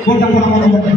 Kodang orang-orang.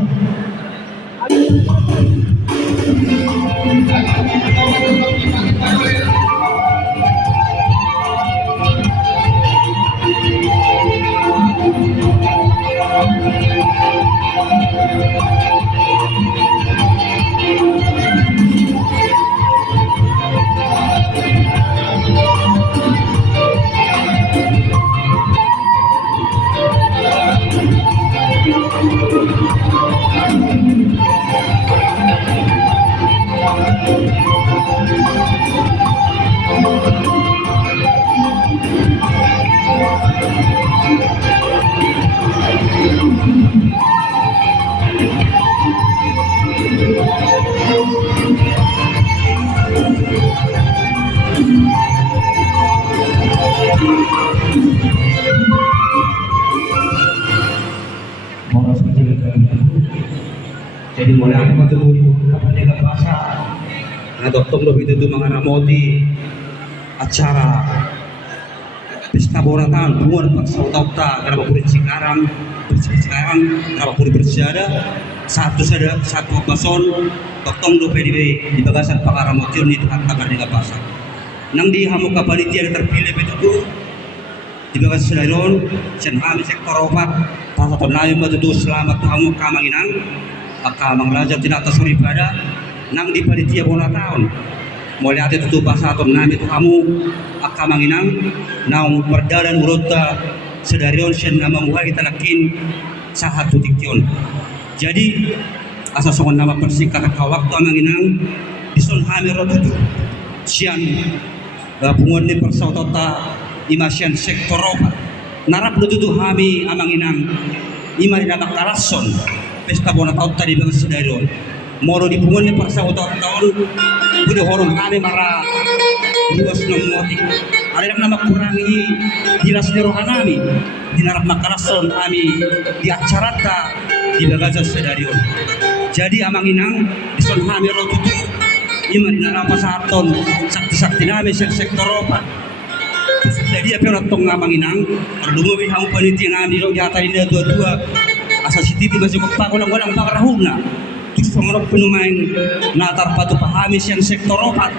Jadi mulai aku matulungi kapan dia bahasa na doktong lebih itu mga ramodi acara pesta boratan buat pagsauta karena kulit sekarang karena kulit bersiada satu bason doktong lebih di bagasan pangaramoti ini hantakan dia bahasa nang di hamu kapanitia terpilih itu di bagasan sedaron senhami sektor obat pasal lain matutu selamat hamu kamanginang akamang raja tinata suribada nang di panitia bola tahun mulai ada tutup bahasa atau nami itu kamu akamang inang naung perdalan urutta sedarion sen nama muhari talakin sahatu diktion jadi asa songon nama persingkat waktu amang inang dison hamir rotutu sian gabungan di persautota imasian sektor obat narap rotutu hami amang inang imari nama karason pesta bona tahun tadi bang sedarion moro di pungon ni parsa tahun udah horon kami mara luas nomoti ada nama kurangi jelas di rohanami di narap makarason kami di acara di bagasan sedarion jadi amang inang di son kami rotutu imari narap pasaton sakti nami sektor opat jadi apa yang tong amang inang perlu mobil hamu panitia nami di jatah ini dua asa sititi masih walang pakarahuna terus pengerok penumain natar patu pahamis yang sektor opat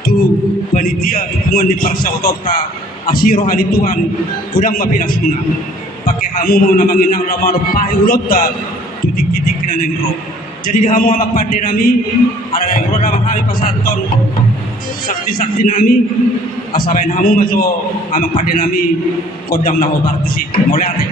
tu panitia dukungan di parsa otota asiro halituan kudang mapinasuna pakai hamu mau namangin ang lamar pahi ulota tu dikit-dikit na nengro jadi di hamu amak pade nami ada nengro nama kami pasaton sakti nami asabain hamu majo amak pade nami kodang na obar tu si mulai ate